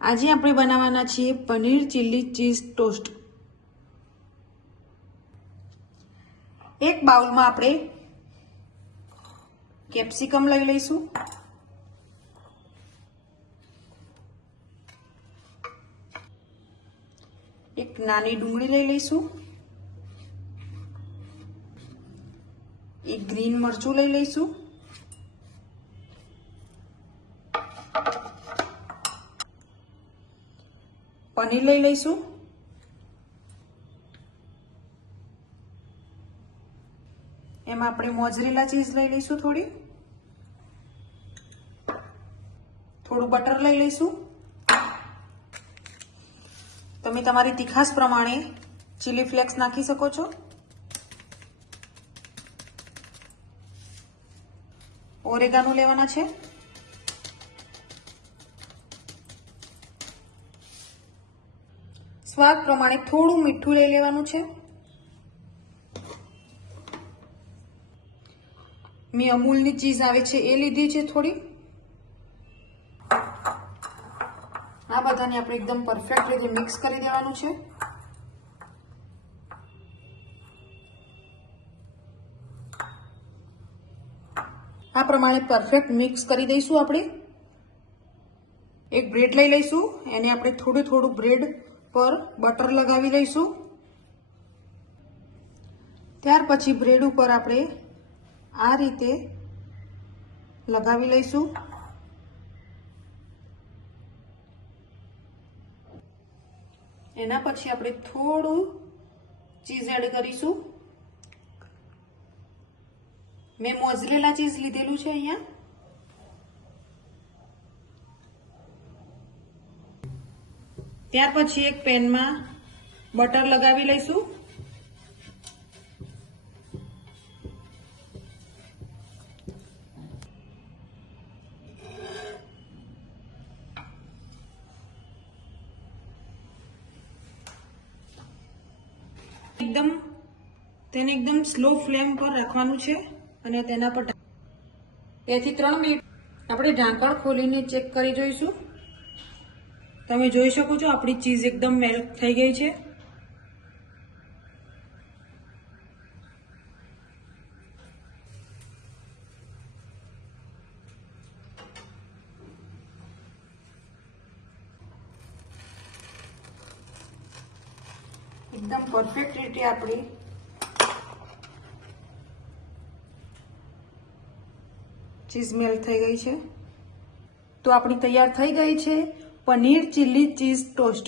આજે આપણે બનાવવાના છીએ પનીર ચીલી ચીઝ ટોસ્ટ। એક બાઉલમાં આપણે કેપ્સિકમ લઈ લઈશું, એક નાની ડુંગળી લઈ લઈશું, એક ગ્રીન મરચું લઈ લઈશું, પનીર લઈ લઈશું, એમાં આપણે મોઝરેલા ચીઝ લઈ લઈશું, થોડું બટર લઈ લઈશું। તમે તમારી તીખાસ પ્રમાણે ચીલી ફ્લેક્સ નાખી શકો છો। ઓરેગાનો લેવાના છે, સ્વાદ પ્રમાણે થોડું મીઠું લઈ લેવાનું છે। મેં અમૂલની ચીઝ આવે છે એ લીધી છે થોડી। આ બધાને આપણે એકદમ પરફેક્ટ રીતે મિક્સ કરી દેવાનું છે। આ પ્રમાણે પરફેક્ટ મિક્સ કરી દઈશું। આપણે એક બ્રેડ લઈ લઈશું, એને આપણે થોડું થોડું બ્રેડ પર બટર લગાવી લઈશું। ત્યાર પછી બ્રેડ ઉપર આપણે આ રીતે લગાવી લઈશું। એના પછી આપણે થોડું ચીઝ એડ કરીશું। મેં મોઝરેલા ચીઝ લીધેલું છે અહીંયા। ત્યાર પછી એક પેનમાં બટર લગાવી લઈશું, તેને એકદમ સ્લો ફ્લેમ પર રાખવાનું છે અને તેના પર 2 થી 3 મિનિટ આપણે ઢાંકણ ખોલીને ચેક કરી જોઈશું। તમે જોઈ શકો છો આપણી ચીઝ એકદમ મેલ્ટ થઈ ગઈ છે। એકદમ પરફેક્ટ રીતે આપણી ચીઝ મેલ્ટ થઈ ગઈ છે। તો આપણી તૈયાર થઈ ગઈ છે પનીર ચીલી ચીઝ ટોસ્ટ।